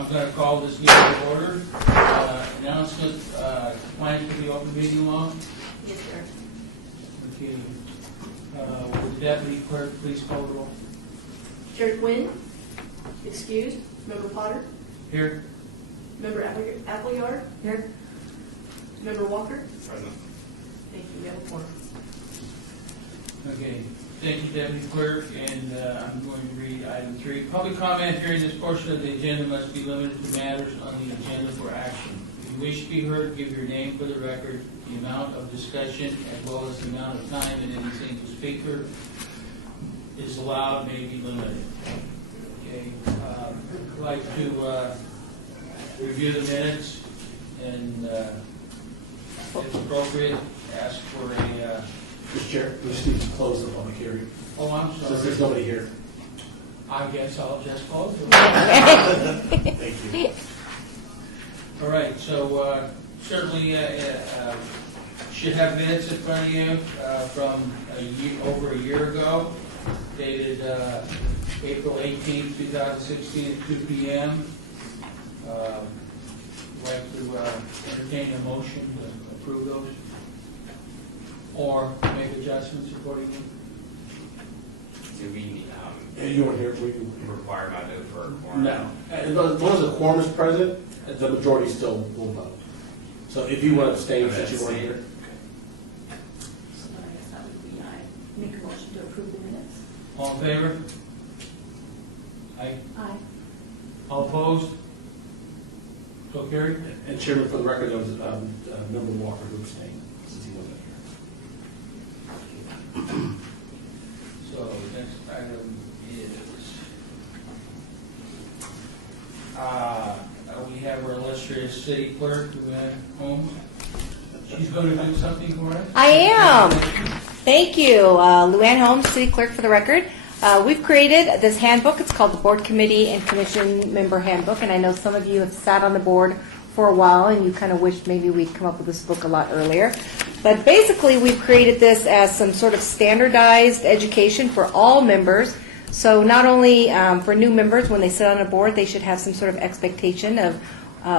I'm going to call this meeting to order. Announcement, compliance with the open meeting law. Yes, sir. Okay. Would the deputy clerk please call the roll? Chair Quinn, excused. Member Potter, Here. Member Appleyard, here. Member Walker. Present. Thank you. We have a quorum. Okay. Thank you, deputy clerk, and I'm going to read item 3. Public comment during this portion of the agenda must be limited to matters on the agenda for action. If you wish to be heard, give your name for the record, the amount of discussion, as well as the amount of time that any single speaker is allowed may be limited. Okay. I'd like to review the minutes and, if appropriate, ask for a... Mr. Chair, we just need to close the public hearing. Oh, I'm Since sorry. there's nobody here. I guess I'll just close it. Thank you. All right, so certainly should have minutes in front of you from over a year ago, dated April 18th, 2016 at 2 p.m. I'd like to entertain a motion to approve those or make adjustments accordingly. Do we You weren't here. require about it for a quorum? No. As long as the quorum is present, the majority still will vote. So if you want to abstain since you weren't here. So I guess that would be I make a motion to approve the minutes. All in favor? Aye. Aye. All opposed? So carried. And Chairman, for the record, there was Member Walker who abstained since he wasn't here. So next item is, we have our illustrious city clerk, Luann Holmes. She's going to do something for us. I am. Thank you. Luann Holmes, City Clerk for the record. We've created this handbook. It's called the Board Committee and Commission Member Handbook, and I know some of you have sat on the board for a while and you kind of wished maybe we'd come up with this book a lot earlier. But basically we've created this as some sort of standardized education for all members. So not only for new members, when they sit on a board, they should have some sort of expectation of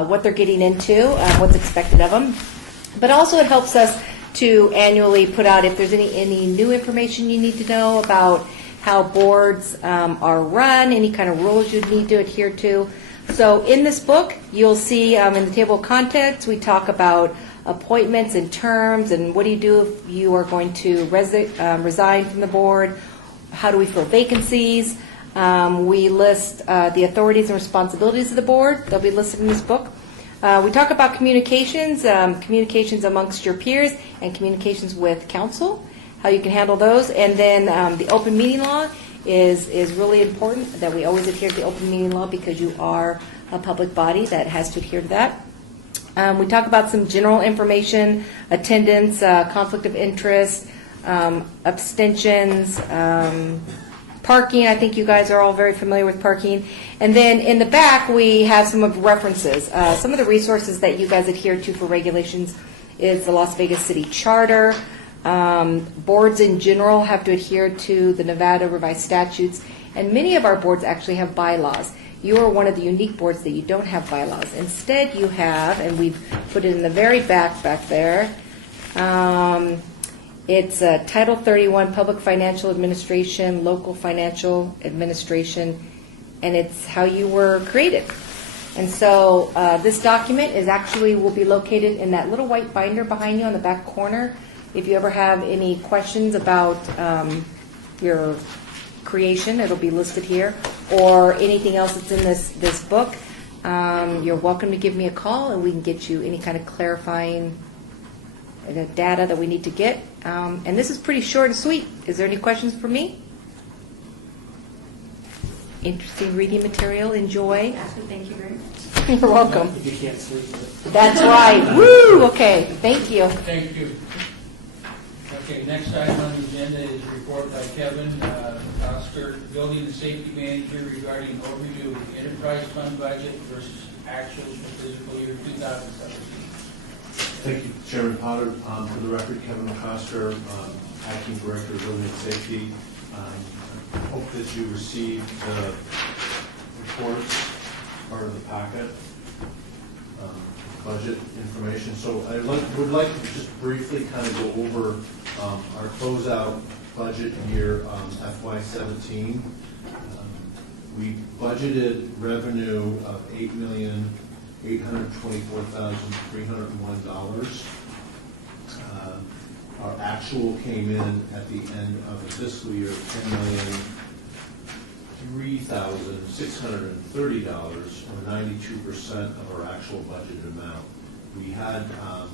what they're getting into, what's expected of them. But also it helps us to annually put out if there's any new information you need to know about how boards are run, any kind of rules you need to adhere to. So in this book, you'll see in the table of contents, we talk about appointments and terms and what do you do if you are going to resign from the board, how do we fill vacancies. We list the authorities and responsibilities of the board. They'll be listed in this book. We talk about communications, communications amongst your peers and communications with council, how you can handle those. And then the open meeting law is really important, that we always adhere to the open meeting law because you are a public body that has to adhere to that. We talk about some general information, attendance, conflict of interest, abstentions, parking. I think you guys are all very familiar with parking. And then in the back, we have some of references. Some of the resources that you guys adhere to for regulations is the Las Vegas City Charter. Boards in general have to adhere to the Nevada revised statutes, and many of our boards actually have bylaws. You are one of the unique boards that you don't have bylaws. Instead, you have, and we've put it in the very back there, it's Title 31, Public Financial Administration, Local Financial Administration, and it's how you were created. And so this document is actually will be located in that little white binder behind you on the back corner. If you ever have any questions about your creation, it'll be listed here, or anything else that's in this book, you're welcome to give me a call and we can get you any kind of clarifying data that we need to get. And this is pretty short and sweet. Is there any questions for me? Interesting reading material. Enjoy. Thank you very much. You're welcome. If you can't sleep. That's right. Woo! Okay. Thank you. Thank you. Okay, next item on the agenda is a report by Kevin Coster, Building and Safety Manager, regarding overview of the enterprise fund budget versus actuals for fiscal year 2017. Thank you, Chairman Potter. For the record, Kevin McCosker, Acting Director of Building and Safety. I hope that you received the reports part of the packet, budget information. So I would like to just briefly kind of go over our closeout budget year, FY17. We budgeted revenue of $8,824,301. Our actual came in at the end of the fiscal year, $10,003,630, or 92% of our actual budgeted amount. We had a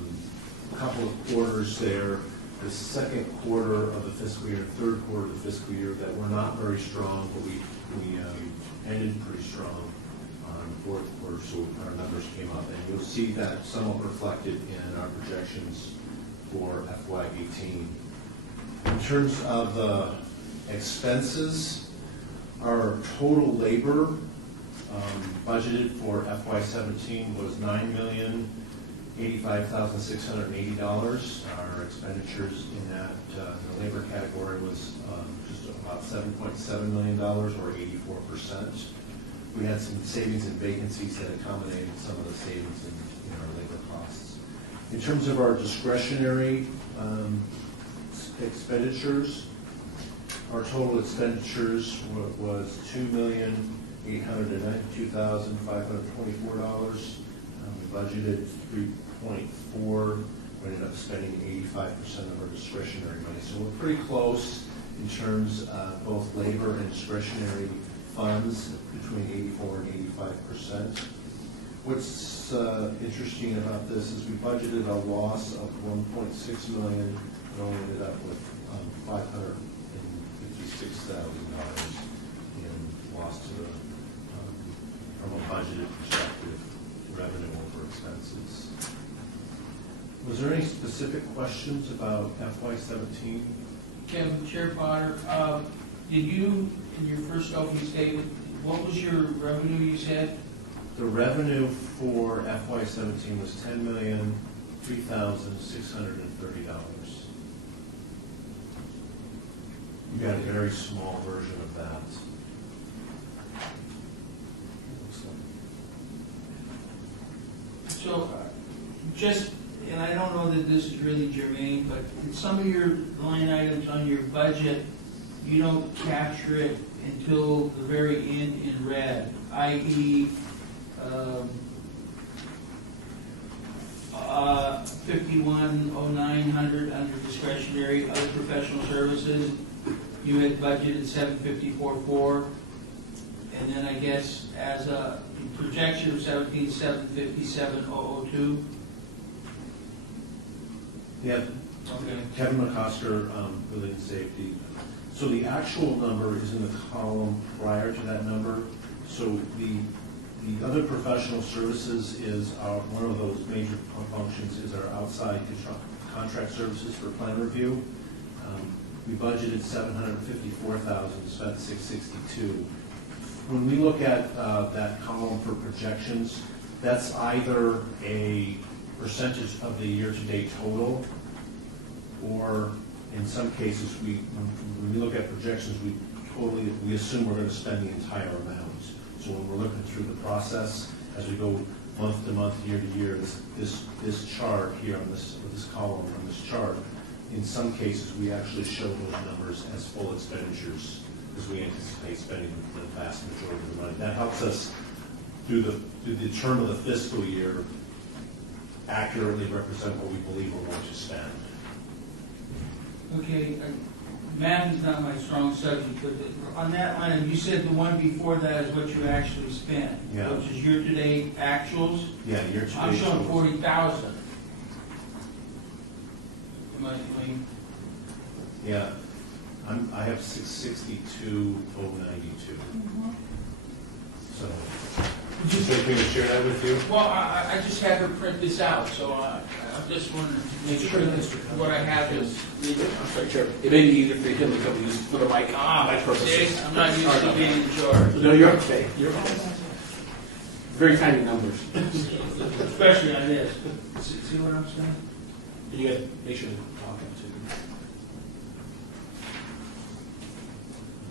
couple of quarters there, the second quarter of the fiscal year, third quarter of the fiscal year, that were not very strong, but we ended pretty strong on the fourth quarter, so our numbers came up. And you'll see that somewhat reflected in our projections for FY18. In terms of the expenses, our total labor budgeted for FY17 was $9,085,680. Our expenditures in that the labor category was just about $7.7 million, or 84%. We had some savings in vacancies that accommodated some of the savings in our labor costs. In terms of our discretionary expenditures, our total expenditures was $2,892,524. We budgeted 3.4. We ended up spending 85% of our discretionary money. So we're pretty close in terms of both labor and discretionary funds, between 84 and 85%. What's interesting about this is we budgeted a loss of $1.6 million, and only ended up with $556,000 in loss to the, from a budgeted perspective, revenue over expenses. Was there any specific questions about FY17? Kevin, Chair Potter, did you, in your first opening statement, what was your revenue you said? The revenue for FY17 was $10,003,630. You got a very small version of that. So, just, and I don't know that this is really germane, but in some of your line items on your budget, you don't capture it until the very end in red, i.e., 510900 under discretionary, other professional services. You had budgeted 754.4, and then I guess as a projection of 17,757,002. Yeah, Okay. Kevin McCosker, Building and Safety. So the actual number is in the column prior to that number. So the other professional services is one of those major functions is our outside contract services for plan review. We budgeted $754,000, spent $662,000. When we look at that column for projections, that's either a percentage of the year-to-date total, or in some cases, when we look at projections, we assume we're going to spend the entire amount. So when we're looking through the process, as we go month to month, year to year, this chart here on this column on this chart, in some cases, we actually show those numbers as full expenditures because we anticipate spending the vast majority of the money. That helps us through the term of the fiscal year accurately represent what we believe we're going to spend. Okay, math is not my strong subject, but on that line, you said the one before that is what you actually spent, Yeah. which is year-to-date actuals. Yeah, year-to-date. I'm showing 40,000. Am I? Yeah, I have 662,092. So, would you like me to share that with you? Well, I just had her print this out, so I just wanted to make sure that what I have is legal. I'm sorry, Chair. It may be easier for him to come use for the mic. My purposes. See, I'm not used to being in charge, No, you're okay. You're okay. Very tiny numbers. especially on this. See what I'm saying? You got to make sure to talk to.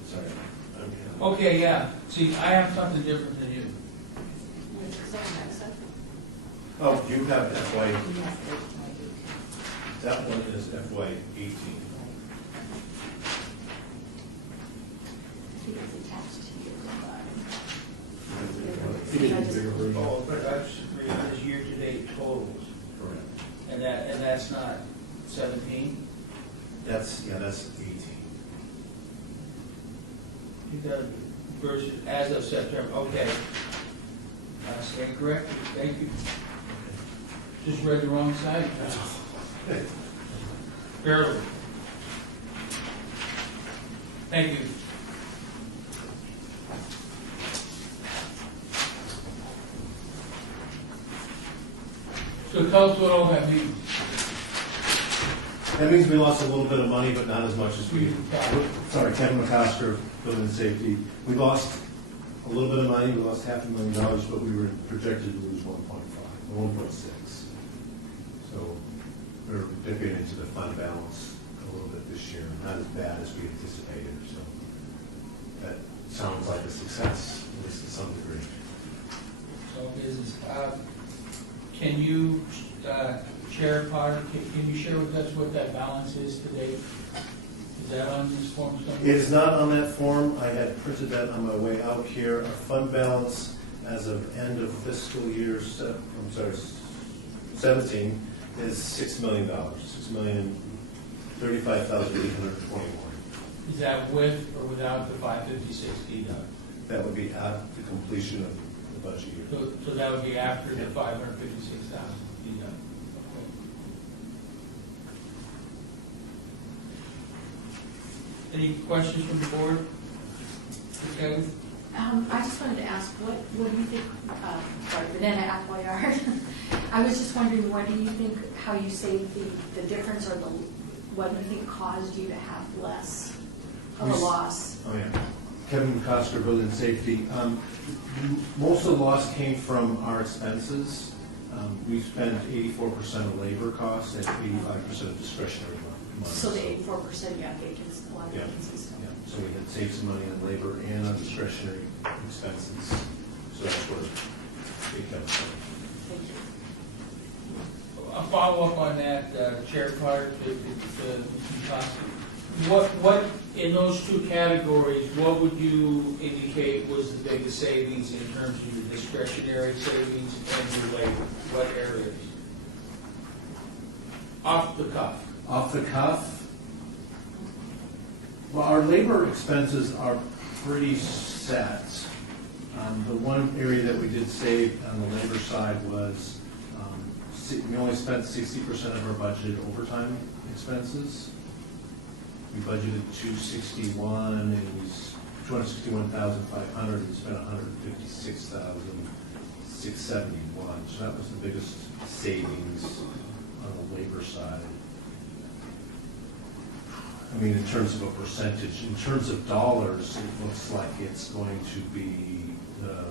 Sorry. Okay, yeah. See, I have something different than you. Oh, you have FY, that one is FY 18. It's attached to your You didn't do bigger version. Oh, production is year-to-date totals, Correct. and that's not 17? That's 18. Versus as of September, okay. I stand corrected, thank you. Just read the wrong side. Barely. Thank you. So tell us what all that means. That means we lost a little bit of money, but not as much as we, sorry, Kevin McCosker, Building and Safety. We lost a little bit of money, we lost $500,000, but we were projected to lose 1.6. So we're dipping into the fund balance a little bit this year, not as bad as we anticipated, so that sounds like a success, at least to some degree. So business, can you, Chair Potter, can you share with us what that balance is today? Is that on this form somewhere? It is not on that form. I had printed that on my way out here. Our fund balance as of end of fiscal year, 17 is $6 million, $6,035,821. Is that with or without the 556 deduct? That would be at the completion of the budget year. So that would be after the 556,000 deduct. Any questions from the board? Okay. I just wanted to ask, what do you think, sorry, Vanessa Appleyard. I was just wondering, what do you think, how you saved the difference, or what do you think caused you to have less of a loss? Oh, yeah. Kevin McCosker, Building and Safety. Most of the loss came from our expenses. We spent 84% of labor costs and 85% of discretionary money. So the 84%, yeah, vacancy, a lot of Yeah. vacancies. Yeah, so we had saved some money on labor and on discretionary expenses. So that's where it comes from. Thank you. A follow-up on that, Chair Potter, what, in those two categories, what would you indicate was the biggest savings in terms of your discretionary savings and your labor? What areas? Off the cuff. Off the cuff, well, our labor expenses are pretty set. The one area that we did save on the labor side was, we only spent 60% of our budget overtime expenses. We budgeted 261, and it was 261,500, and spent 156,671. So that was the biggest savings on the labor side. I mean, in terms of a percentage, in terms of dollars, it looks like it's going to be the,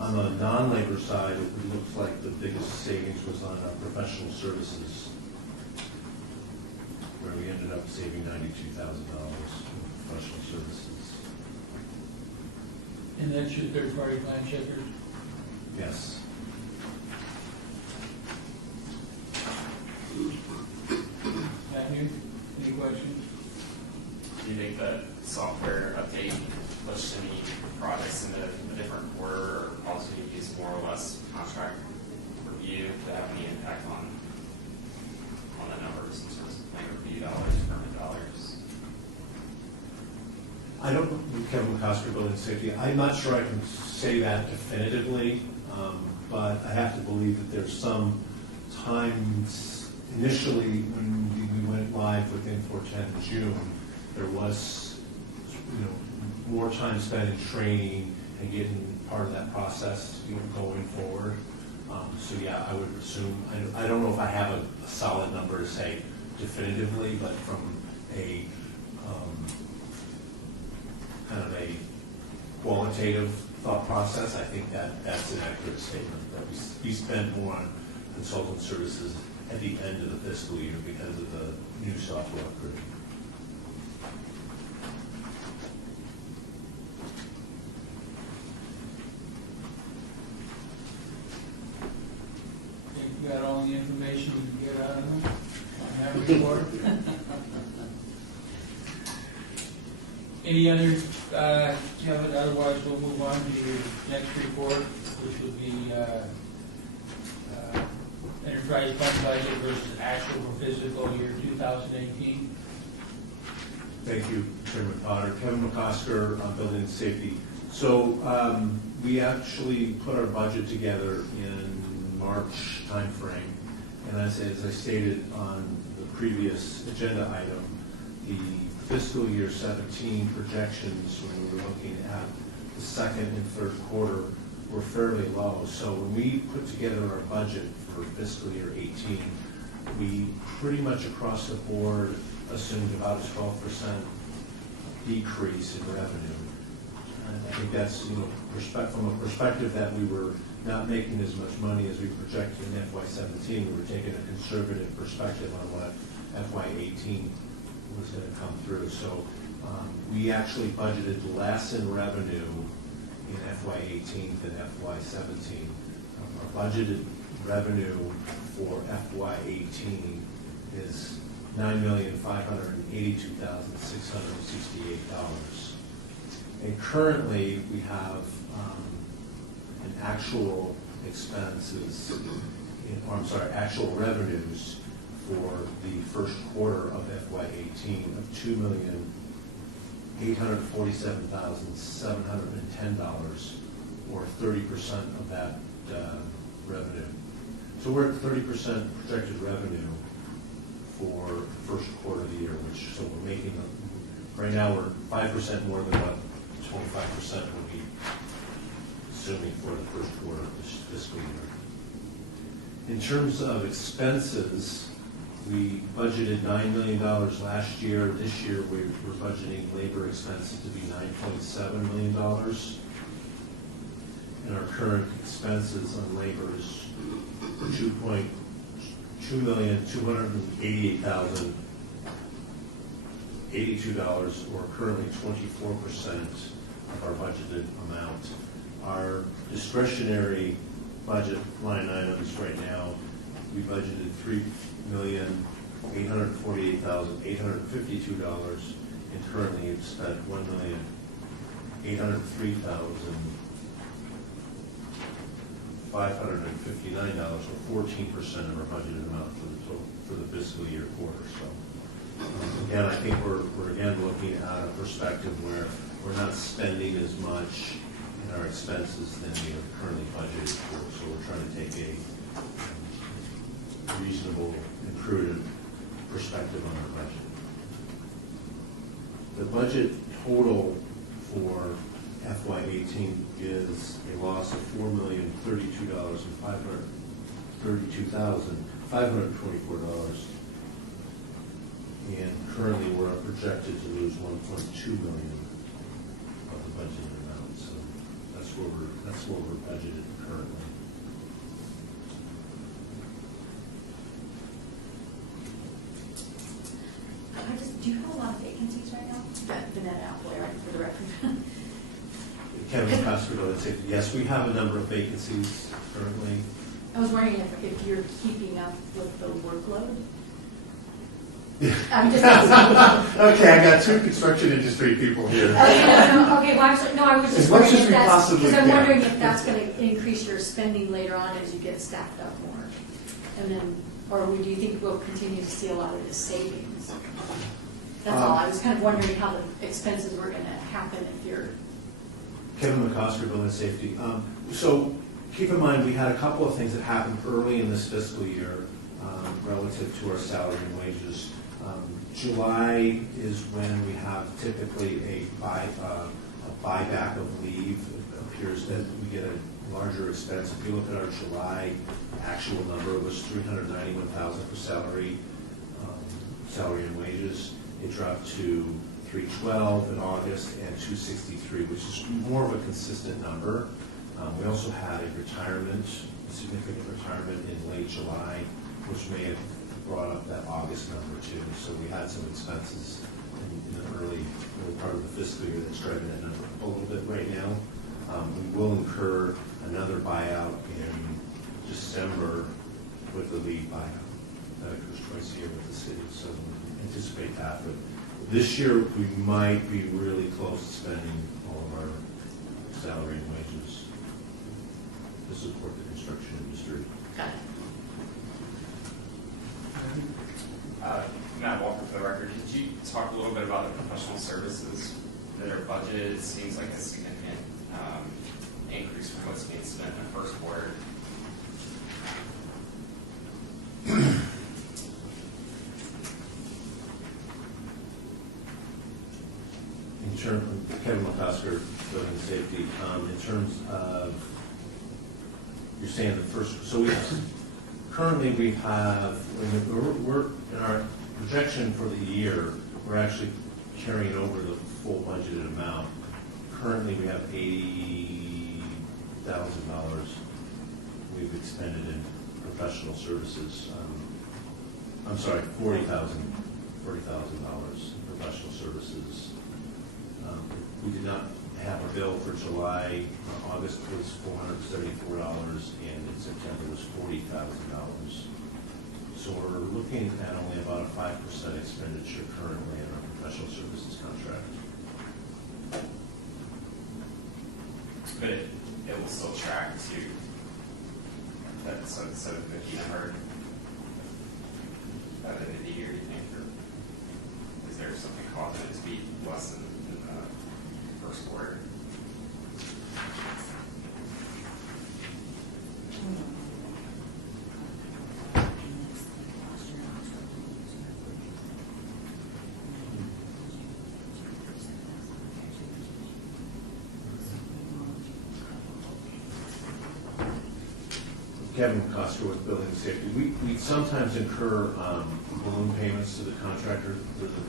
on the non-labor side, it looks like the biggest savings was on professional services, where we ended up saving $92,000 in professional services. And that's your third-party plan checkers? Yes. Matthew, any questions? Do you think that software update pushed any projects into a different quarter, or also you use more or less contract review to have any impact on the numbers in terms of plan review dollars, permit dollars? I don't, Kevin McCosker, Building Safety, I'm not sure I can say that definitively, but I have to believe that there's some times, initially when we went live with Infor10 in June, there was, more time spent in training and getting part of that process, going forward. So yeah, I would assume, I don't know if I have a solid number to say definitively, but from a kind of a qualitative thought process, I think that's an accurate statement. That we spend more on consultant services at the end of the fiscal year because of the new software upgrade. report. Any other, Kevin, otherwise we'll move on to your next report, which would be enterprise fund budget versus actual for fiscal year 2018. Thank you, Chairman Potter. Kevin McCosker on Building Safety. So we actually put our budget together in March timeframe, and as I stated on the previous agenda item, the fiscal year 17 projections when we were looking at the second and third quarter were fairly low. So when we put together our budget for fiscal year 18, we pretty much across the board assumed about a 12% decrease in revenue. And I think that's, from a perspective that we were not making as much money as we projected in FY17, we were taking a conservative perspective on what FY18 was going to come through. So we actually budgeted less in revenue in FY18 than FY17. Our budgeted revenue for FY18 is $9,582,668. And currently, we have an actual expenses, actual revenues for the first quarter of FY18 of $2,847,710, or 30% of that revenue. So we're at 30% projected revenue for the first quarter of the year, so we're making, right now we're 5% more than what 25% will be assuming for the first quarter of this fiscal year. In terms of expenses, we budgeted $9 million last year. This year we're budgeting labor expenses to be $9.7 million. And our current expenses on labor is $2,288,082, or currently 24% of our budgeted amount. Our discretionary budget line items right now, we budgeted $3,848,852, and currently have spent $1,803,559, or 14% of our budgeted amount for the fiscal year quarter. So again, I think we're again looking at a perspective where we're not spending as much in our expenses than we are currently budgeted for. So we're trying to take a reasonable and prudent perspective on our budget. The budget total for FY18 is a loss of $4,032,524, and currently we're projected to lose $1.2 million of the budgeted amount. So that's where we're budgeted currently. Do you have a lot of vacancies right now? Vanetta Applewhite, for the record. Kevin Costco, yes, we have a number of vacancies currently. I was wondering if you're keeping up with the workload? I'm just asking. Okay, I got two construction industry people here. Okay, okay, well, actually, no, I was As just much wondering as if we that's, possibly because I'm can. wondering if that's going to increase your spending later on as you get staffed up more. And then, or do you think we'll continue to see a lot of the savings? That's all. I was kind of wondering how the expenses were going to happen if you're... Kevin McCosker, Building Safety. So keep in mind, we had a couple of things that happened early in this fiscal year relative to our salary and wages. July is when we have typically a buyback of leave. It appears that we get a larger expense. If you look at our July actual number, it was $391,000 for salary and wages. It dropped to $312 in August and $263, which is more of a consistent number. We also had a significant retirement in late July, which may have brought up that August number too. So we had some expenses in the early part of the fiscal year that's driving that number up a little bit right now. We will incur another buyout in December with the lead buyout. that occurs twice a year with the city, so we anticipate that. But this year, we might be really close to spending all of our salary and wages to support the construction industry. Got it. Matt Walker, for the record, could you talk a little bit about the professional services that are budgeted? It seems like a significant increase from what's being spent in the first quarter. In terms of Kevin McCosker, building safety, in terms of, you're saying the first, so currently we have, we're in our projection for the year, we're actually carrying over the full budgeted amount. Currently, we have $80,000 we've expended in professional services. I'm sorry, $40,000 in professional services. We did not have a bill for July. August was $474, and in September was $40,000. So we're looking at only about a 5% expenditure currently in our professional services contract. But it will still track to that 750 number by the end of the year, you think? Or is there something causing it to be less than the first quarter? Kevin McCosker with Building and Safety. We sometimes incur balloon payments to the contractor, to the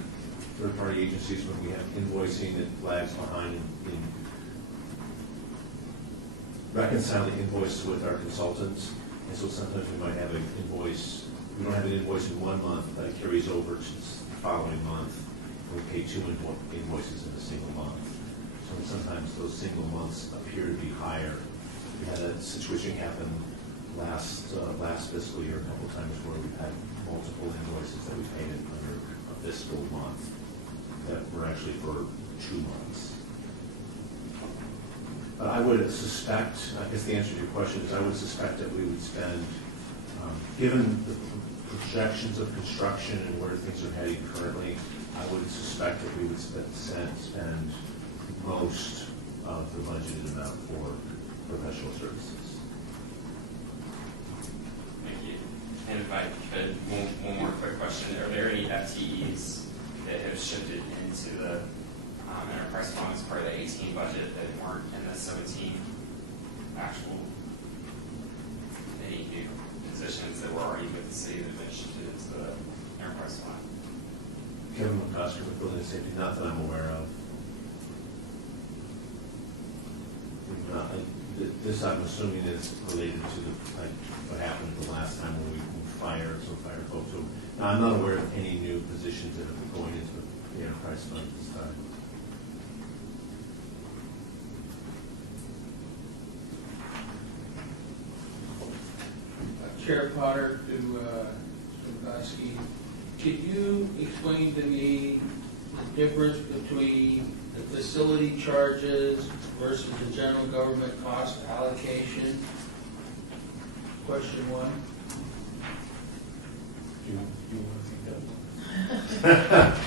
third-party agencies when we have invoicing that lags behind in reconciling invoice with our consultants. And so sometimes we might have an invoice, we don't have an invoice in 1 month, but it carries over to the following month. We pay 2 invoices in a single month. So sometimes those single months appear to be higher. We had a situation happen last fiscal year, a couple of times where we've had multiple invoices that we paid in under a fiscal month that were actually for 2 months. But I would suspect, I guess the answer to your question is I would suspect that we would spend, given the projections of construction and where things are heading currently, I would suspect that we would spend most of the budgeted amount for professional services. And if I could, one more quick question. Are there any FTEs that have shifted into the enterprise fund as part of the 18 budget that weren't in the 17 actual? Any new positions that were already with the city that have been shifted into the enterprise fund? Kevin McCosker with Building and Safety, not that I'm aware of. This I'm assuming is related to what happened the last time when we fired some fire folks. So now I'm not aware of any new positions that have been going into the enterprise fund this time. Chair Potter to Strzelanski, could you explain to me the difference between the facility charges versus the general government cost allocation? Question one. Do you want to take that?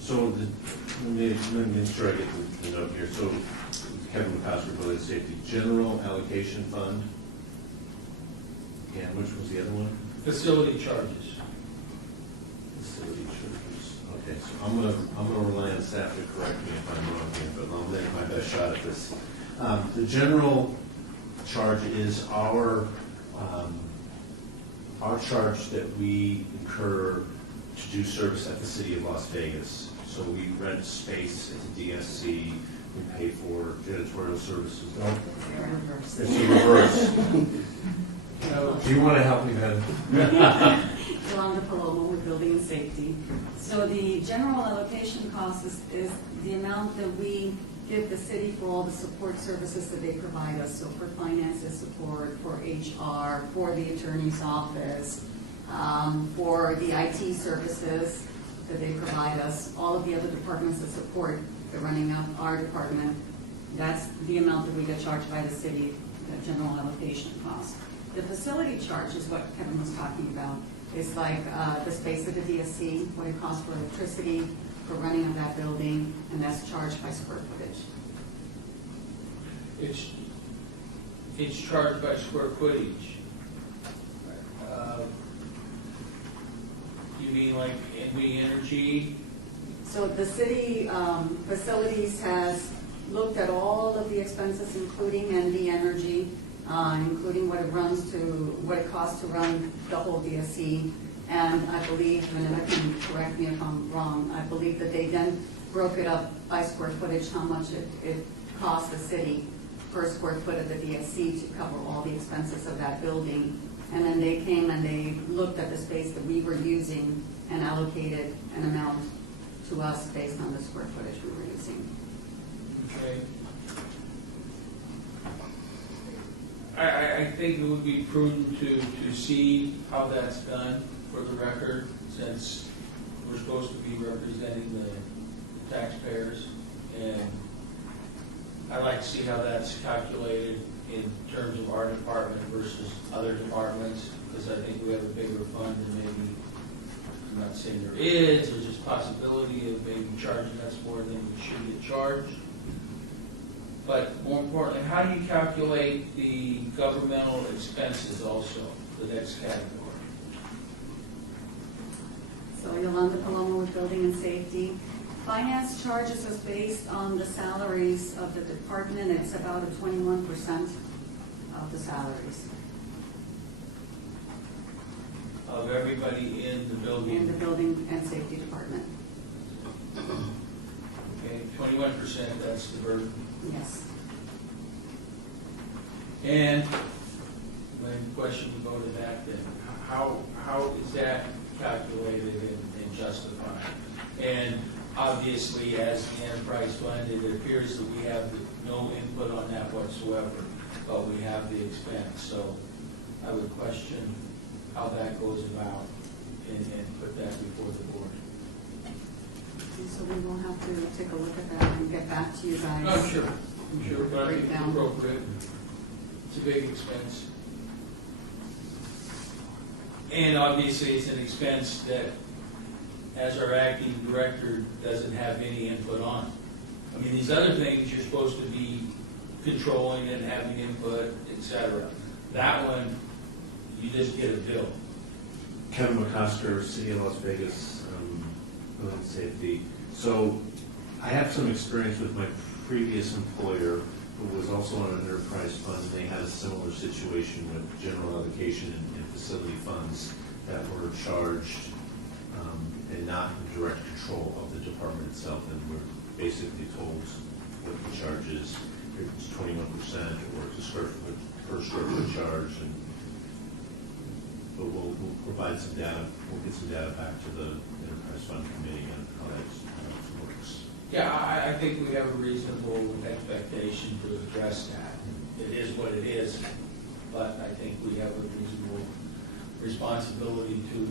So let me make sure I get the note here. So Kevin McCosker, Building and Safety, General Allocation Fund. And which was the other one? Facility charges. Facility charges. Okay, so I'm gonna rely on staff to correct me if I'm wrong here, but I'll make my best shot at this. The general charge is our charge that we incur to do service at the City of Las Vegas. So we rent space at the DSC, we pay for janitorial services. No, it's the reverse. Do you want to help me, Ben? Yolanda Paloma with Building and Safety. So the general allocation cost is the amount that we give the city for all the support services that they provide us. So for finances support, for HR, for the attorney's office, for the IT services that they provide us, all of the other departments that support the running of our department. That's the amount that we get charged by the city, the general allocation cost. The facility charge is what Kevin was talking about. It's like the space of the DSC, what it costs for electricity, for running of that building, and that's charged by square footage. It's charged by square footage. You mean like NV Energy? So the city facilities has looked at all of the expenses, including NV Energy, including what it costs to run the whole DSC. And I believe, and I can correct me if I'm wrong, I believe that they then broke it up by square footage, how much it cost the city per square foot of the DSC to cover all the expenses of that building. And then they came and they looked at the space that we were using and allocated an amount to us based on the square footage we were using. Okay. I think it would be prudent to see how that's done for the record, since we're supposed to be representing the taxpayers. And I'd like to see how that's calculated in terms of our department versus other departments, because I think we have a bigger fund than maybe, I'm not saying there is, there's just possibility of maybe charging us more than we should get charged. But more importantly, how do you calculate the governmental expenses also, the next category? So Yolanda Paloma with Building and Safety. Finance charges us based on the salaries of the department. It's about a 21% of the salaries Of everybody in the building? in the Building and Safety Department. Okay, 21%, that's the burden. Yes. And my question would go to that then, how is that calculated and justified? And obviously, as the enterprise fund, it appears that we have no input on that whatsoever, but we have the expense. So I would question how that goes about and put that before the board. And so we will have to take a look at that and get back to you guys. I'm sure, but I think it's Breakdown. appropriate. It's a big expense. And obviously, it's an expense that, as our acting director, doesn't have any input on. I mean, these other things, you're supposed to be controlling and having input, et cetera. That one, you just get a bill. Kevin McCosker, City of Las Vegas, Building Safety. So I have some experience with my previous employer, who was also on an enterprise fund, and they had a similar situation with general allocation and facility funds that were charged and not in direct control of the department itself, and we're basically told what the charge is. It's 21%, or it's a per square foot charge, and but we'll provide some data. We'll get some data back to the enterprise fund committee on how that works. Yeah, I think we have a reasonable expectation to address that. It is what it is, but I think we have a reasonable responsibility to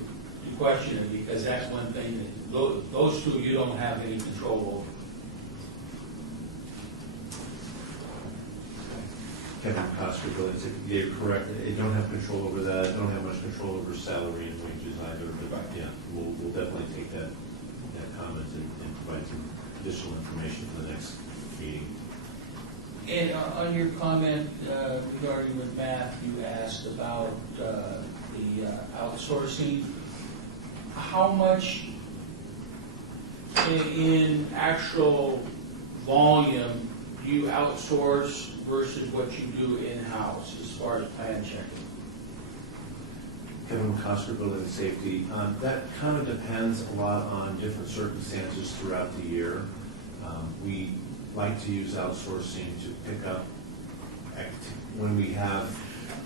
question it, because that's one thing that those two you don't have any control over. Kevin McCosker, Building Safety, you're correct. I don't have control over that. I don't have much control over salary and wages either. But yeah, we'll definitely take that comment and provide some additional information for the next meeting. And on your comment regarding with Matt, you asked about the outsourcing. How much in actual volume do you outsource versus what you do in-house as far as plan checking? Kevin McCosker, Building Safety. That kind of depends a lot on different circumstances throughout the year. We like to use outsourcing to pick up when we have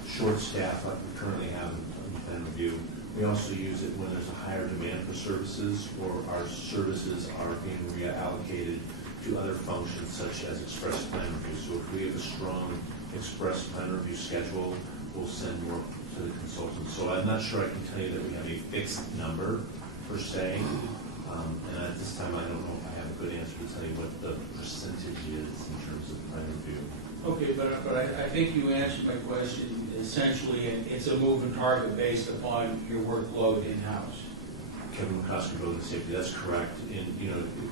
short staff, like we currently have in plan review. We also use it when there's a higher demand for services, or our services are being reallocated do other functions such as express plan review. So if we have a strong express plan review schedule, we'll send more to the consultant. So I'm not sure I can tell you that we have a fixed number per se. And at this time, I don't know if I have a good answer to tell you what the percentage is in terms of plan review. Okay, but I think you answered my question. Essentially, it's a moving target based upon your workload in-house. Kevin McCosker, Building Safety, that's correct. And,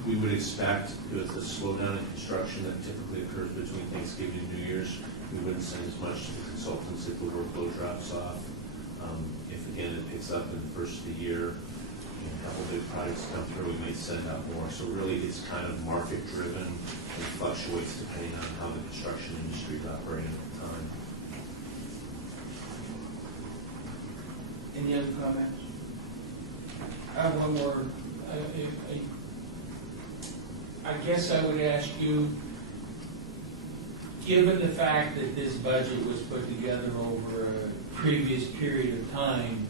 we would expect with the slowdown in construction that typically occurs between Thanksgiving and New Year's, we wouldn't send as much to the consultants if the workload drops off. If again, it picks up in the first of the year, and a couple big projects come through, we may send out more. So really, it's kind of market driven and fluctuates depending on how the construction industry is operating at the time. Any other comments? I have one more. I guess I would ask you, given the fact that this budget was put together over a previous period of time,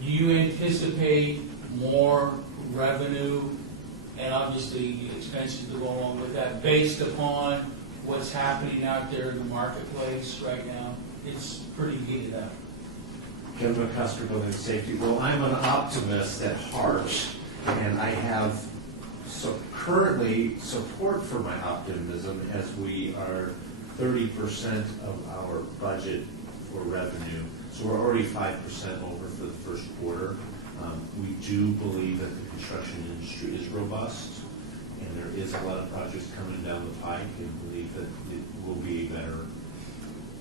do you anticipate more revenue and obviously expenses to go along with that based upon what's happening out there in the marketplace right now? It's pretty heated up. Kevin McCusker, Building Safety. Well, I'm an optimist at heart, and I have currently support for my optimism as we are 30% of our budget for revenue. So we're already 5% over for the first quarter. We do believe that the construction industry is robust, and there is a lot of projects coming down the pike, and believe that it will be a better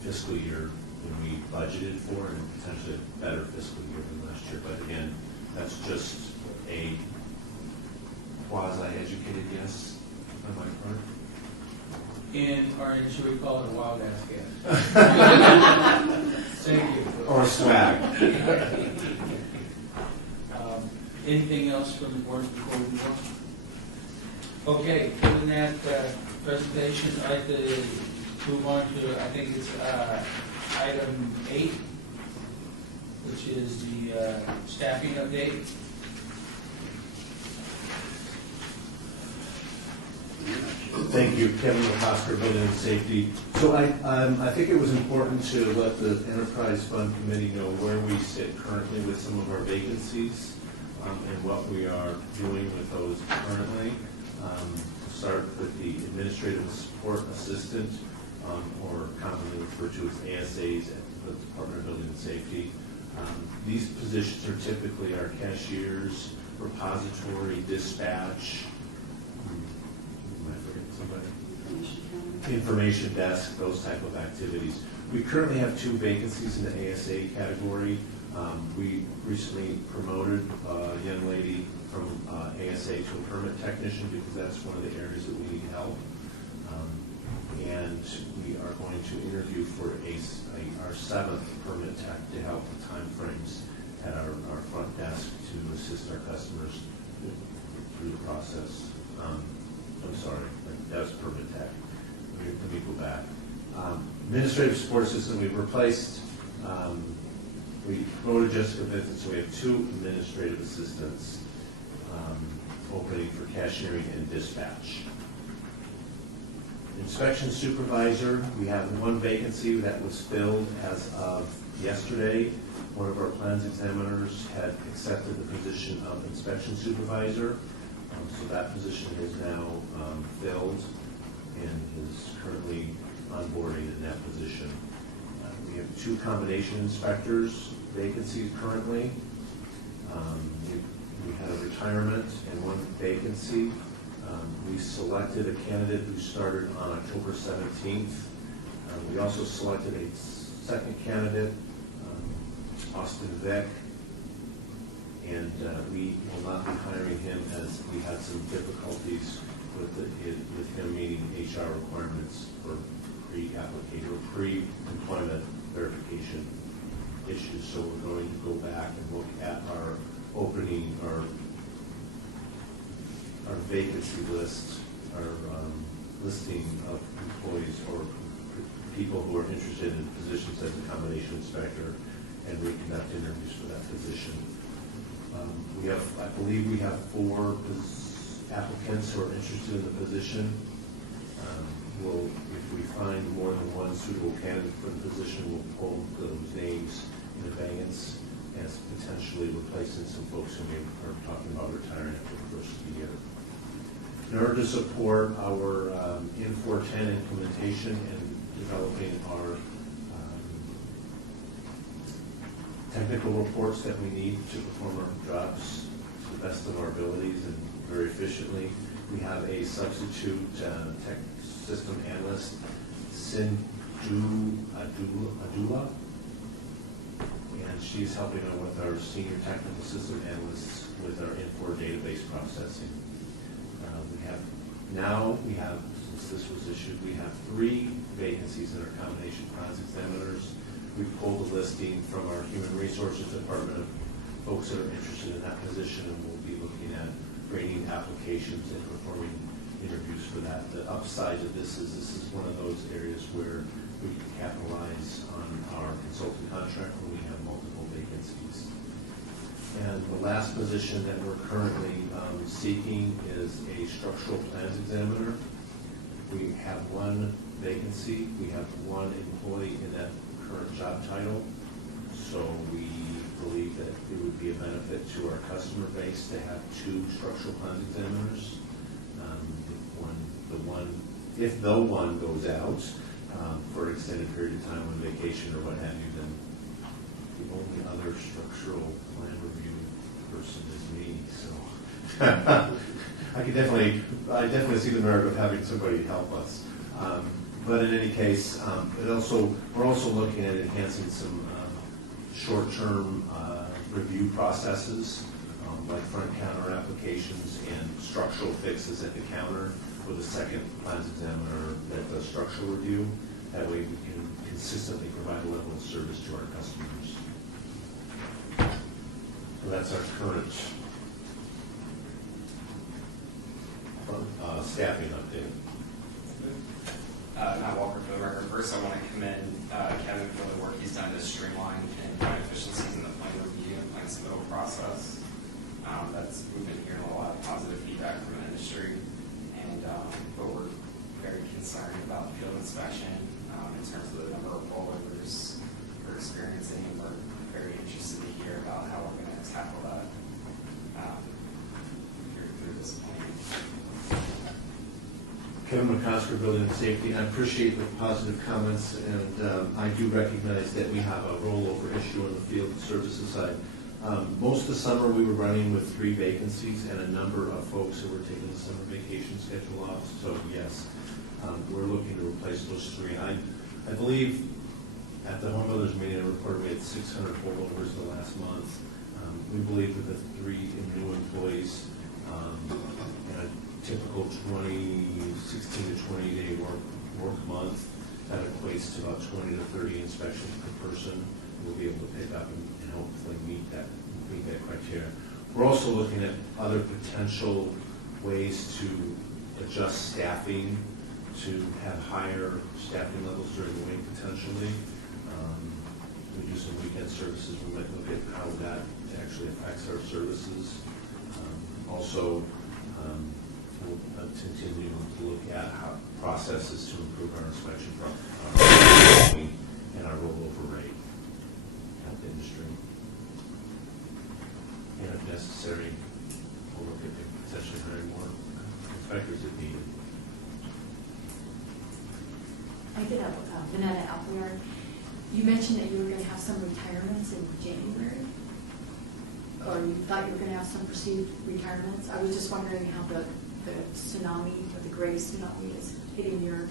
fiscal year than we budgeted for, and potentially a better fiscal year than last year. But again, that's just a quasi-educated guess on my part. Or should we call it a wild ass guess? Thank you. Or swag. Anything else from the board before we move on? Okay, given that presentation, I'd like to move on to, I think it's item 8, which is the staffing update. Thank you, Kevin McCosker, Building and Safety. So I think it was important to let the Enterprise Fund Committee know where we sit currently with some of our vacancies and what we are doing with those currently. To start with the Administrative Support Assistant, or commonly referred to as ASAs at the Department of Building and Safety. These positions are typically our cashiers, repository, dispatch, information desk, those type of activities. We currently have 2 vacancies in the ASA category. We recently promoted a young lady from ASA to a permit technician because that's one of the areas that we need help. And we are going to interview for our 7th permit tech to help the timeframes at our front desk to assist our customers through the process. I'm sorry, that was permit tech. Let me go back. Administrative support system, we've replaced, we promoted Jessica Vincent, so we have 2 administrative assistants opening for cashiering and dispatch. Inspection supervisor, we have 1 vacancy that was filled as of yesterday. One of our plans examiners had accepted the position of inspection supervisor, so that position is now filled and is currently onboarding in that position. We have 2 combination inspectors vacancies currently. We had a retirement and 1 vacancy. We selected a candidate who started on October 17th. We also selected a 2nd candidate, Austin Vick, and we will not be hiring him as we had some difficulties with him meeting HR requirements for pre-application or pre-employment verification issues. So we're going to go back and look at our opening, our vacancy list, our listing of employees or people who are interested in positions as a combination inspector, and reconduct interviews for that position. I believe we have applicants who are interested in the position. We'll, if we find more than one suitable candidate for the position, we'll pull those names in abeyance as potentially replacing some folks who may are talking about retiring after the first of the year. In order to support our N410 implementation and developing our technical reports that we need to perform our jobs to the best of our abilities and very efficiently, we have a substitute tech system analyst, Sindhu Adula, and she's helping out with our senior technical system analysts with our N4 database processing. Since this was issued, we have 3 vacancies in our combination plans examiners. We pulled a listing from our Human Resources Department of folks that are interested in that position, and we'll be looking at grading applications and performing interviews for that. The upside of this is one of those areas where we can capitalize on our consultant contract when we have multiple vacancies. And the last position that we're currently seeking is a structural plans examiner. We have 1 vacancy. We have 1 employee in that current job title. So we believe that it would be a benefit to our customer base to have 2 structural plans examiners. If the one goes out for an extended period of time on vacation or what have you, then the only other structural plan review person is me. So I definitely see the merit of having somebody help us. But in any case, we're also looking at enhancing some short-term review processes, like front counter applications and structural fixes at the counter with a second plans examiner that does structural review. That way we can consistently provide a level of service to our customers. So that's our current staffing update. Matt Walker for the record. First, I want to commend Kevin for the work he's done to streamline and find efficiencies in the plan review and plan submittal process. We've been hearing a lot of positive feedback from the industry, and but we're very concerned about field inspection in terms of the number of rollovers we're experiencing, and we're very interested to hear about how we're going to tackle that through this plan. Kevin McCosker, Building and Safety. I appreciate the positive comments, and I do recognize that we have a rollover issue on the field services side. Most of the summer we were running with 3 vacancies and a number of folks who were taking the summer vacation schedule off. So yes, we're looking to replace those 3. I believe at the Home Builders meeting I reported we had 600 rollovers the last month. We believe that the 3 new employees and a typical 16 to 20 day work month, that equates to about 20 to 30 inspections per person. We'll be able to pick up and hopefully meet that criteria. We're also looking at other potential ways to adjust staffing to have higher staffing levels during the week potentially. We do some weekend services. We might look at how that actually affects our services. Also, we'll continue to look at how processes to improve our inspection and our rollover rate at the industry. And if necessary, we'll look at potentially hiring more inspectors if needed. I did have Vanetta Appleyard. You mentioned that you were going to have some retirements in January, or you thought you were going to have some perceived retirements. I was just wondering how the tsunami or the gray tsunami is hitting your,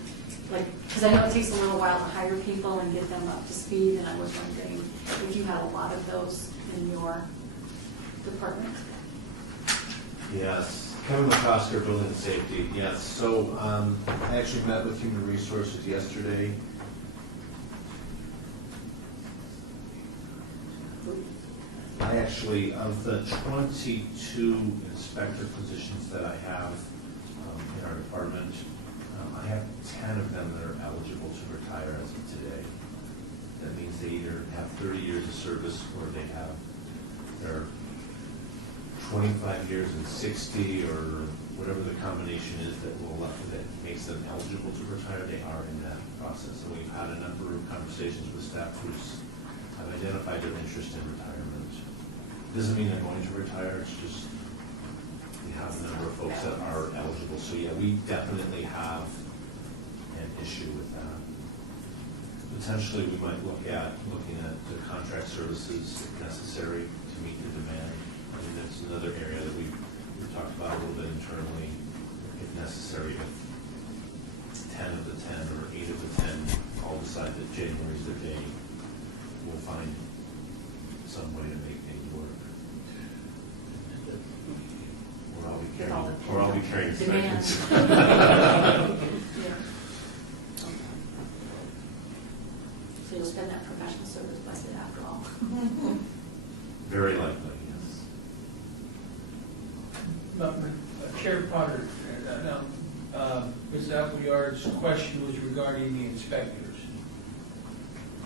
because I know it takes a little while to hire people and get them up to speed, and I was wondering if you had a lot of those in your department. Yes, Kevin McCosker, Building and Safety. Yes, so I actually met with Human Resources yesterday. I actually, of the 22 inspector positions that I have in our department, I have 10 of them that are eligible to retire as of today. That means they either have 30 years of service or they have their 25 years and 60, or whatever the combination is that makes them eligible to retire, they are in that process. And we've had a number of conversations with staff who have identified their interest in retirement. Doesn't mean they're going to retire, it's just we have a number of folks that are eligible. So yeah, we definitely have an issue with that. Potentially, we might looking at the contract services if necessary to meet the demand. I mean, that's another area that we've talked about a little bit internally, if necessary, if 10 of the 10 or 8 of the 10 all decide that January is their day, we'll find some way to make things work. Or I'll be carrying Demand. inspections. So you'll spend that professional service budget after all. Very likely, yes. Chair Potter, Ms. Appleyard's question was regarding the inspectors,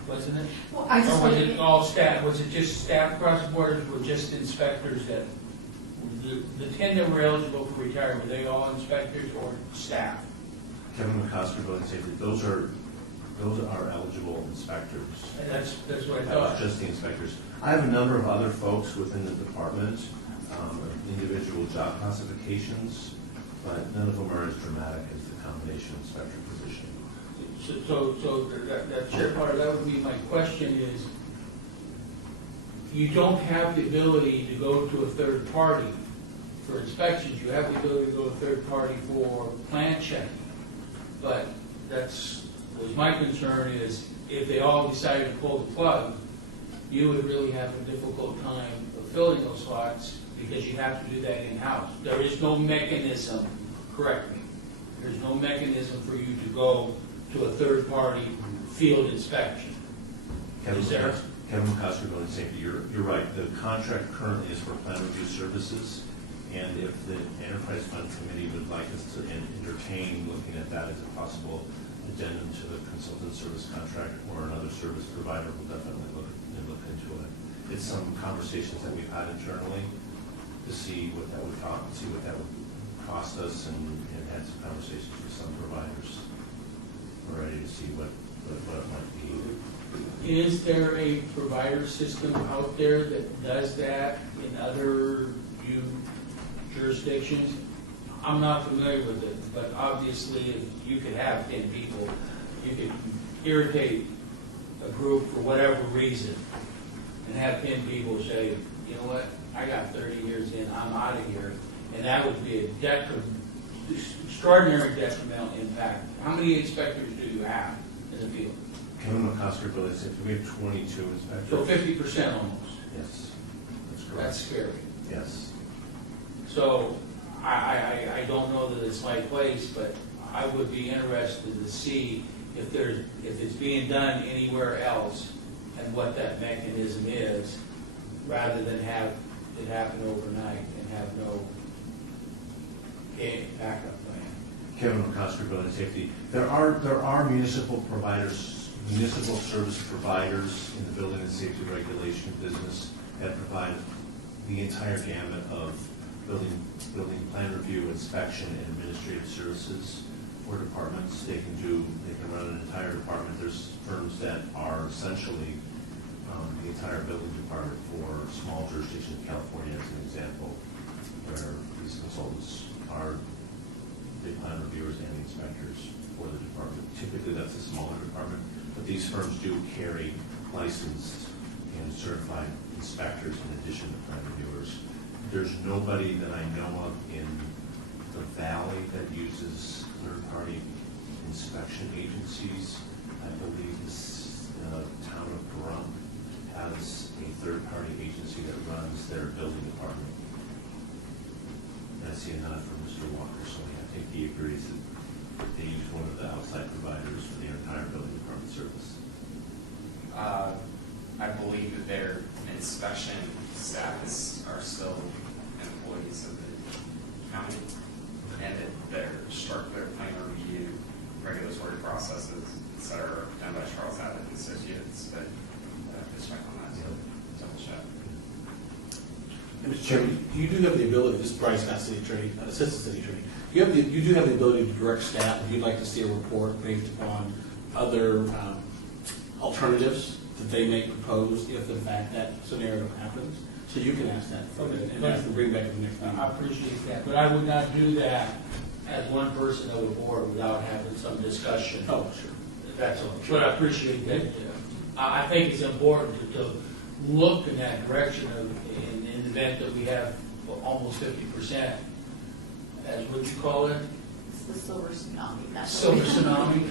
wasn't it? Well, I just Or was wanted- it all staff, was it just staff across the board, or were just inspectors that, the 10 that were eligible for retirement, were they all inspectors or staff? Kevin McCosker, Building Safety, those are eligible inspectors. And that's what I That was thought. just the inspectors. I have a number of other folks within the department, individual job classifications, but none of them are as dramatic as the combination inspector position. So that Chair Potter, that would be my question is, you don't have the ability to go to a third party for inspections. You have the ability to go to a third party for plant checking. But was my concern is, if they all decided to pull the plug, you would really have a difficult time of filling those slots because you have to do that in-house. There is no mechanism, correct me, there's no mechanism for you to go to a third-party field inspection. Is there? Kevin McCosker, Building Safety, you're right. The contract currently is for plan review services, and if the Enterprise Fund Committee would like us to entertain looking at that as a possible addendum to the consultant service contract or another service provider, we'll definitely look into it. It's some conversations that we've had internally to see what that would cost us, and had some conversations with some providers. We're ready to see what it might be. Is there a provider system out there that does that in other jurisdictions? I'm not familiar with it, but obviously if you could have 10 people, you could irritate a group for whatever reason and have 10 people say, you know what, I got 30 years in, I'm out of here. And that would be a extraordinary detrimental impact. How many inspectors do you have in the field? Kevin McCosker, Building Safety, we have 22 inspectors. So 50% almost. Yes, that's correct. That's scary. Yes. So I don't know that it's my place, but I would be interested to see if it's being done anywhere else and what that mechanism is, rather than have it happen overnight and have no backup plan. Kevin McCosker, Building Safety. There are municipal service providers in the building and safety regulation business that provide the entire gamut of building plan review, inspection, and administrative services for departments. They can run an entire department. There's firms that are essentially the entire building department for small jurisdictions in California, as an example, where these consultants are the plan reviewers and the inspectors for the department. Typically, that's a smaller department, but these firms do carry licensed and certified inspectors in addition to plan reviewers. There's nobody that I know of in the valley that uses third-party inspection agencies. I believe the town of Pahrump has a third-party agency that runs their building department. And I see a nod from Mr. Walker, so I think he agrees that they use one of the outside providers for the entire building department service. I believe that their inspection status are still employees of the county, and that their plan review, regulatory processes, et cetera, are done by Charles Abbott and Associates, but just check on that, so double check. Mr. Chairman, you do have the ability, this is Bryce Scott, city attorney, assistant city attorney. You do have the ability to direct staff, if you'd like to see a report based upon other alternatives that they may propose if in fact that scenario happens. So you can ask that for it, and ask to bring back to the next meeting. I appreciate that, but I would not do that as one person of the board without having some discussion. Oh, sure. That's all. But I appreciate that. I think it's important to look in that direction of, in the event that we have almost 50%, as what you call it? It's the silver tsunami. That's Silver tsunami.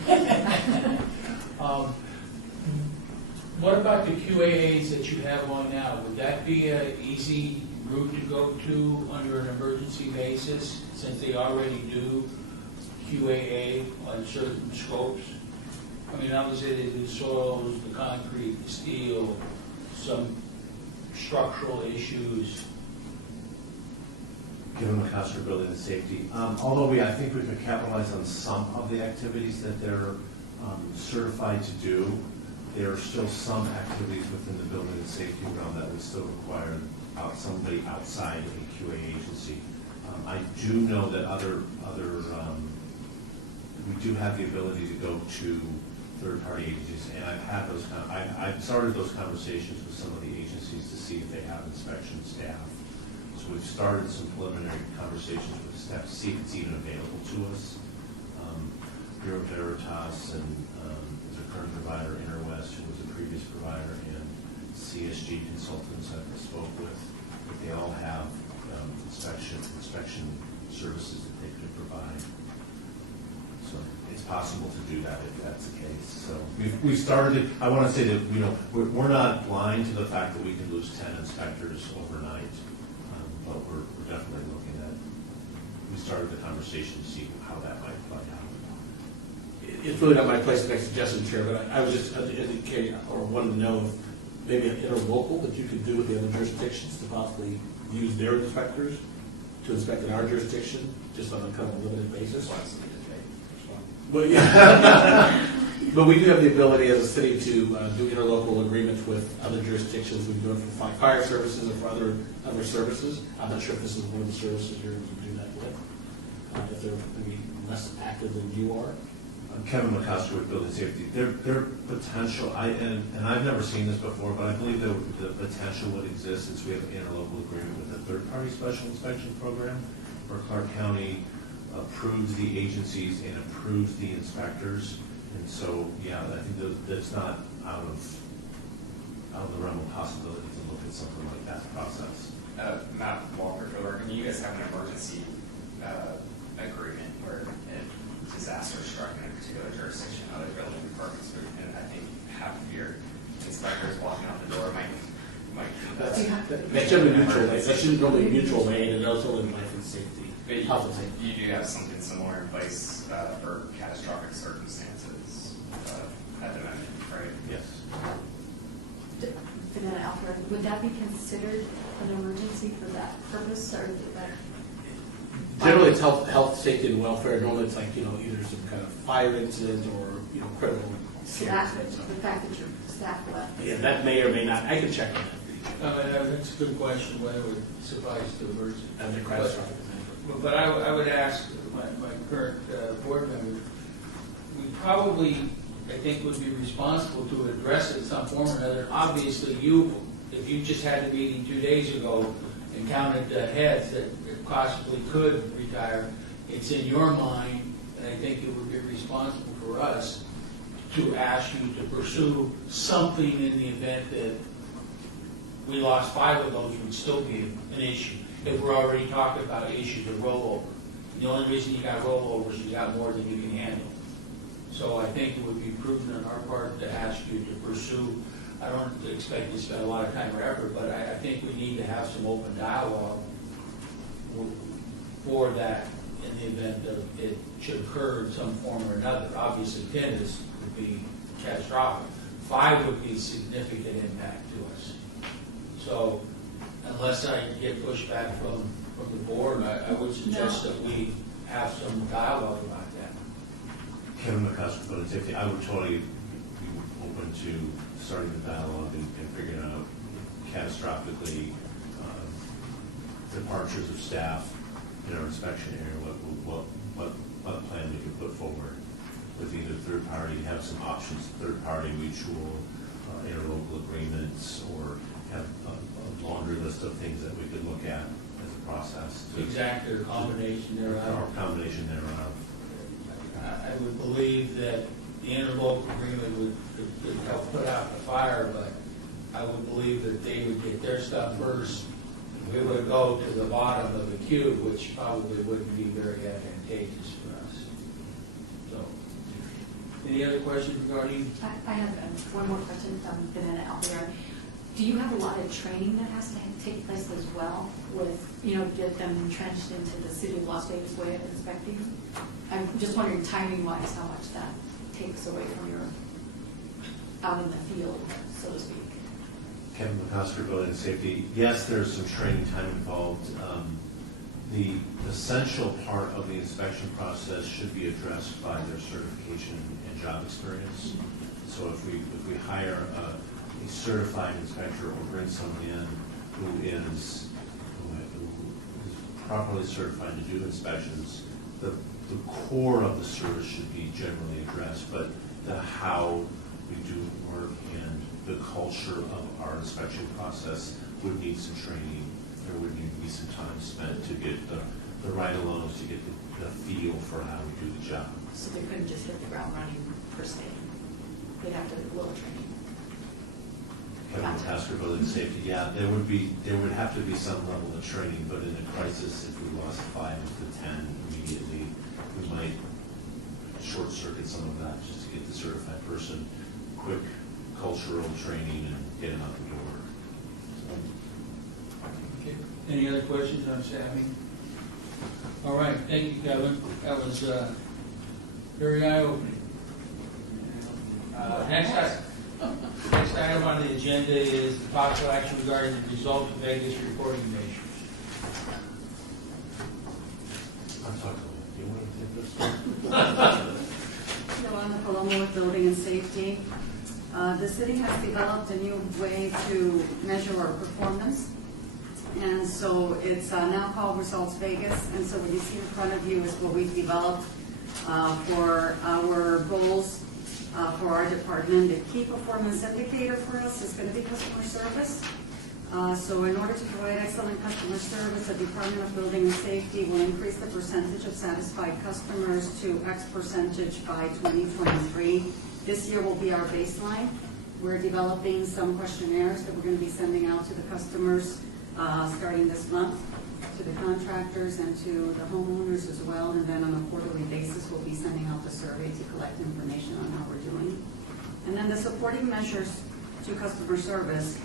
What about the QAAs that you have on now? Would that be an easy route to go to under an emergency basis, since they already do QAA on certain scopes? I mean, obviously they do soils, the concrete, the steel, some structural issues. Given the cost of building and safety, although I think we could capitalize on some of the activities that they're certified to do, there are still some activities within the building and safety realm that would still require somebody outside of a QA agency. I do know that we do have the ability to go to third-party agencies, and I've started those conversations with some of the agencies to see if they have inspection staff. So we've started some preliminary conversations with staff to see if it's even available to us. Bureau Veritas and the current provider, Interwest, who was a previous provider, and CSG Consultants I've spoke with, but they all have inspection services that they could provide. So it's possible to do that if that's the case. So we've started. I want to say that we're not blind to the fact that we can lose 10 inspectors overnight, but we're definitely looking at. We started the conversation to see how that might play out. It's really not my place to make suggestions here, but I was just indicating or wanted to know if maybe an interlocal that you could do with the other jurisdictions to possibly use their inspectors to inspect in our jurisdiction, just on a kind of a limited basis. But yeah, but we do have the ability as a city to do interlocal agreements with other jurisdictions. We can do it for fire services or for other services. I'm not sure if this is one of the services you're able to do that with, if they're maybe less active than you are. Kevin McCusker with Building Safety. Their potential, and I've never seen this before, but I believe the potential would exist since we have an interlocal agreement with a third-party special inspection program, where Clark County approves the agencies and approves the inspectors. And so, yeah, I think that's not out of the realm of possibility to look at something like that process. Matt Walker, and you guys have an emergency agreement where a disaster struck in a particular jurisdiction, other building departments, and I think half of your inspectors walking out the door might That's generally mutual aid. That shouldn't really be mutual aid, and also in life and safety. But Health and safety. you do have something similar in place for catastrophic circumstances at the moment, right? Yes. Vanessa Alfred, would that be considered an emergency for that purpose, or that? Generally, it's health, safety, and welfare. Normally, it's like, either some kind of fire incident or, critical So care. that's the fact that your staff left. Yeah, that may or may not, I can check on that. That's a good question, whether it would suffice to emergency. As a catastrophic event. But I would ask my current board members, we probably, I think, would be responsible to address it in some form or another. Obviously, if you just had a meeting 2 days ago and counted heads that possibly could retire, it's in your mind, and I think it would be responsible for us to ask you to pursue something in the event that we lost 5 of those would still be an issue. If we're already talking about issues of rollover. The only reason you got rollovers is you got more than you can handle. So I think it would be prudent on our part to ask you to pursue. I don't expect you to spend a lot of time or effort, but I think we need to have some open dialogue for that in the event that it should occur in some form or another. Obviously, 10 would be catastrophic. 5 would be significant impact to us. So unless I get pushback from the board, I would suggest that we have some dialogue about that. Kevin McCusker, Building Safety, I would totally be open to starting the dialogue and figuring out catastrophically departures of staff in our inspection area, what plan we could put forward with either third party, have some options, third party mutual, interlocal agreements, or have a laundry list of things that we could look at as a process. Exactly, or combination thereof. Or combination thereof. I would believe that the interlocal agreement would help put out the fire, but I would believe that they would get their stuff first. We would go to the bottom of the cube, which probably wouldn't be very advantageous for us. So, any other questions regarding? I have one more question from Vanessa out there. Do you have a lot of training that has to take place as well with, get them entrenched into the city of Las Vegas way of inspecting? I'm just wondering timing-wise how much that takes away from your out in the field, so to speak. Kevin McCosker, Building and Safety. Yes, there's some training time involved. The essential part of the inspection process should be addressed by their certification and job experience. So if we hire a certified inspector or bring someone in who is properly certified to do inspections, the core of the service should be generally addressed, but the how we do work and the culture of our inspection process would need some training. There would need to be some time spent to get the right loans, to get the feel for how we do the job. So they couldn't just hit the ground running per se. They'd have to do a little training. Kevin McCosker, Building and Safety. Yeah, there would have to be some level of training, but in a crisis, if we lost 5 to 10 immediately, we might short circuit some of that just to get the certified person quick cultural training and get them out the door. Okay. Any other questions on staffing? All right, thank you, Kevin. That was very eye-opening. Next item on the agenda is the possible action regarding the results of Vegas reporting measures. I'm talking. Do you want to take this? Yolanda Palomo with Building and Safety. The city has developed a new way to measure our performance. And so it's now called Results Vegas. And so what you see in front of you is what we've developed for our goals for our department. The key performance indicator for us is going to be customer service. So in order to provide excellent customer service, the Department of Building and Safety will increase the percentage of satisfied customers to X percentage by 2023. This year will be our baseline. We're developing some questionnaires that we're going to be sending out to the customers starting this month, to the contractors and to the homeowners as well. And then on a quarterly basis, we'll be sending out the survey to collect information on how we're doing. And then the supporting measures to customer service.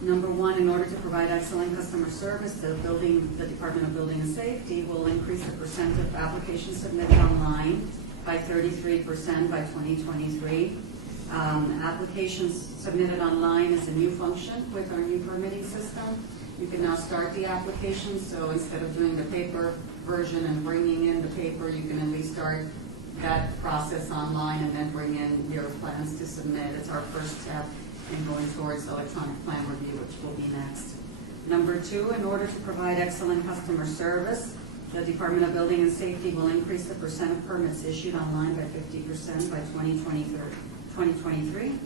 Number one, in order to provide excellent customer service, the Department of Building and Safety will increase the percent of applications submitted online by 33% by 2023. Applications submitted online is a new function with our new permitting system. You can now start the application, so instead of doing the paper version and bringing in the paper, you can at least start that process online and then bring in your plans to submit. It's our first step in going towards electronic plan review, which will be next. Number two, in order to provide excellent customer service, the Department of Building and Safety will increase the percent of permits issued online by 50% by 2023.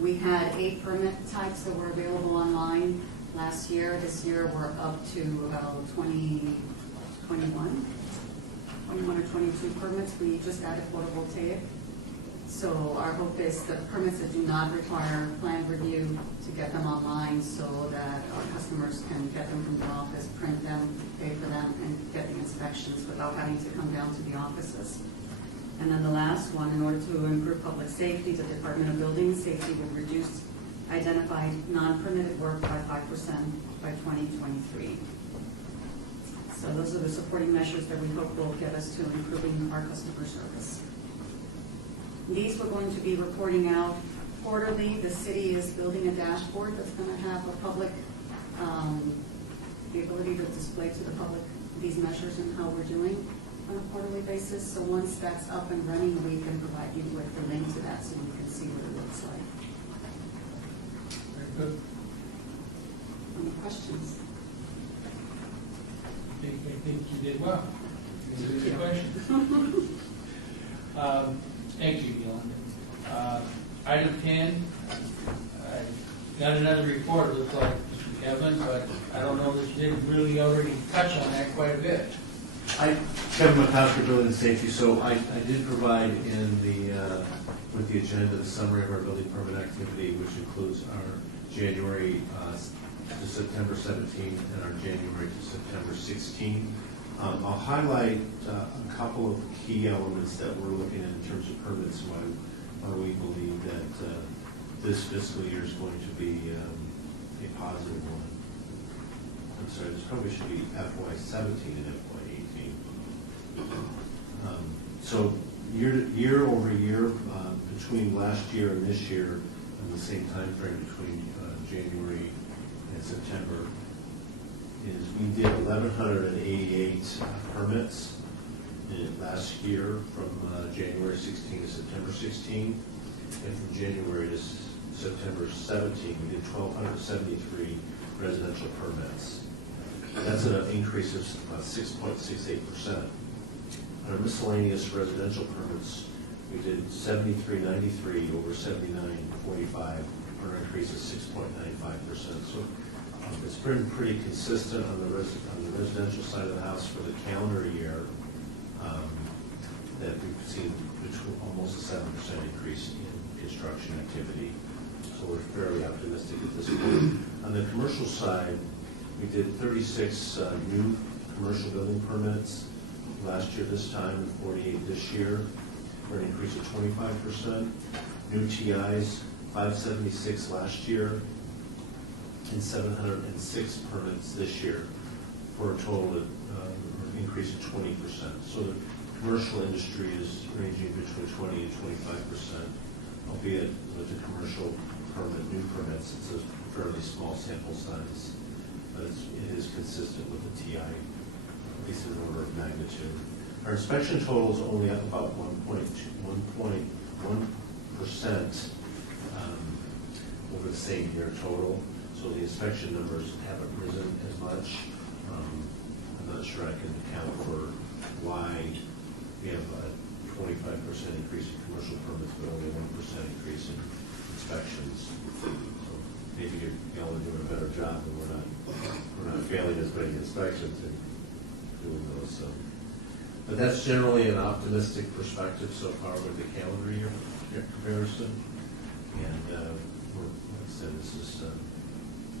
We had 8 permit types that were available online last year. This year we're up to about 21 or 22 permits. We just added photovoltaic. So our hope is the permits that do not require plan review to get them online so that our customers can get them from the office, print them, pay for them, and get the inspections without having to come down to the offices. And then the last one, in order to improve public safety, the Department of Building and Safety will reduce identified non-permitted work by 5% by 2023. So those are the supporting measures that we hope will get us to improving our customer service. These we're going to be reporting out quarterly. The city is building a dashboard that's going to have a public, the ability to display to the public these measures and how we're doing on a quarterly basis. So once that's up and running, we can provide you with the link to that so you can see what it looks like. Very good. Any questions? You did well. It was a good question. Thank you, Yolanda. Item 10, I got another report, it looks like, Mr. Kevin, but I don't know that you didn't really already touch on that quite a bit. Kevin McCosker, Building and Safety. So I did provide in with the agenda, the summary of our building permit activity, which includes our January to September 17 and our January to September 16. I'll highlight a couple of key elements that we're looking at in terms of permits, why we believe that this fiscal year is going to be a positive one. I'm sorry, this probably should be FY17 and FY18. So year over year, between last year and this year, in the same time frame between January and September, is we did 1,188 permits last year from January 16 to September 16, and from January to September 17, we did 1,273 residential permits. That's an increase of 6.68%. Our miscellaneous residential permits, we did 7393 over 7945, for an increase of 6.95%. So it's been pretty consistent on the residential side of the house for the calendar year, that we've seen almost a 7% increase in construction activity. So we're fairly optimistic at this point. On the commercial side, we did 36 new commercial building permits last year this time and 48 this year, for an increase of 25%. New TIs, 576 last year, and 706 permits this year, for a total increase of 20%. So the commercial industry is ranging between 20 and 25%, albeit with the commercial new permits, it's a fairly small sample size, but it is consistent with the TI, at least in an order of magnitude. Our inspection total is only up about 1.1% over the same year total. So the inspection numbers haven't risen as much. I'm not sure I can account for why we have a 25% increase in commercial permits, but only a 1% increase in inspections. So maybe y'all are doing a better job, and we're not failing as many inspections in doing those. So, but that's generally an optimistic perspective so far with the calendar year comparison. And like I said, this is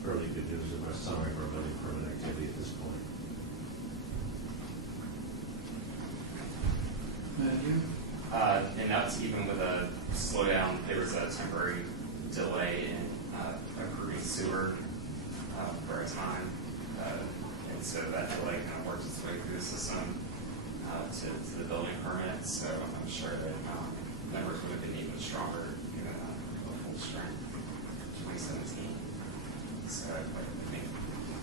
fairly good news of our summary of our building permit activity at this point. And that's even with a slowdown. There was a temporary delay in approving sewer for a time, and so that delay kind of worked its way through the system to the building permit. So I'm sure that numbers would have been even stronger given a full strength 2017. So I think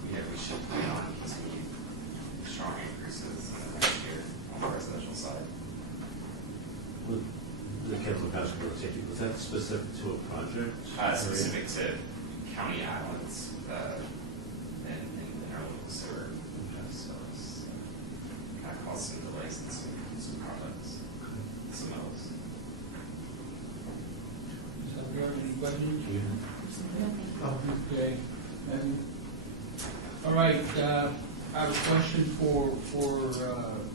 we should plan on continued strong increases in the next year on the residential side. The Kevin McCosker Safety, was that specific to a project? Specific to county islands and our local sewer. So it's kind of caused some delays in some projects, some of those. Does anyone have any questions? Okay. All right, I have a question for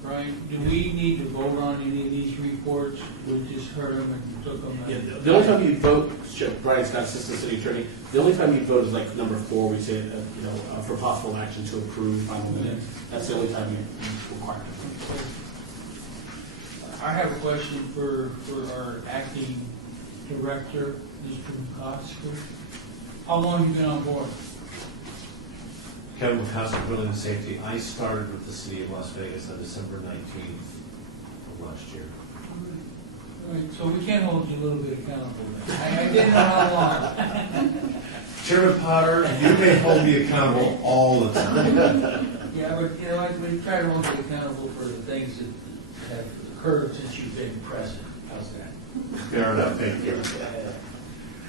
Brian. Do we need to vote on any of these reports? We just heard them and took them? Yeah, the only time you vote, Brian Scott, Assistant City Attorney, the only time you vote is like number 4, we say, for possible action to approve final minutes. That's the only time you require it. I have a question for our acting director, Mr. McCosker. How long have you been on board? Kevin McCosker, Building and Safety. I started with the City of Las Vegas on December 19th of last year. All right, so we can hold you a little bit accountable then. I didn't know how long. Chairman Potter, you may hold me accountable all the time. Yeah, but you know, we try to hold you accountable for the things that have occurred since you've been president. How's that? Fair enough, thank you.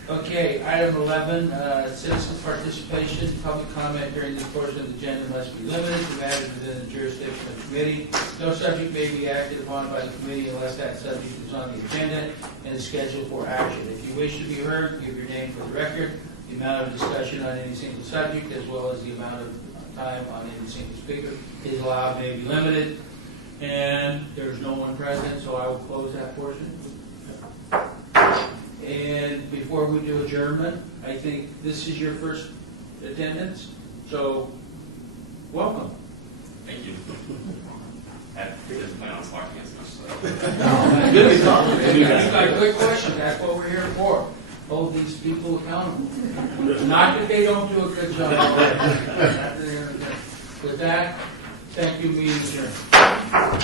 Okay, item 11, citizens' participation. Public comment during this portion of the agenda must be limited to matters within the jurisdiction of committee. No subject may be acted upon by the committee unless that subject is on the agenda and is scheduled for action. If you wish to be heard, give your name for the record, the amount of discussion on any single subject, as well as the amount of time on any single speaker is allowed, may be limited. And there's no one present, so I will close that portion. And before we do adjournment, I think this is your first attendance, so welcome. Thank you. I didn't plan on talking as much, so. Good to talk to you That's guys. my quick question, that's what we're here for, hold these people accountable. Not that they don't do a good job. With that, thank you, meeting adjourned.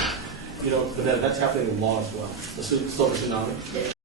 You know, but that's happening in law as well. The silver tsunami.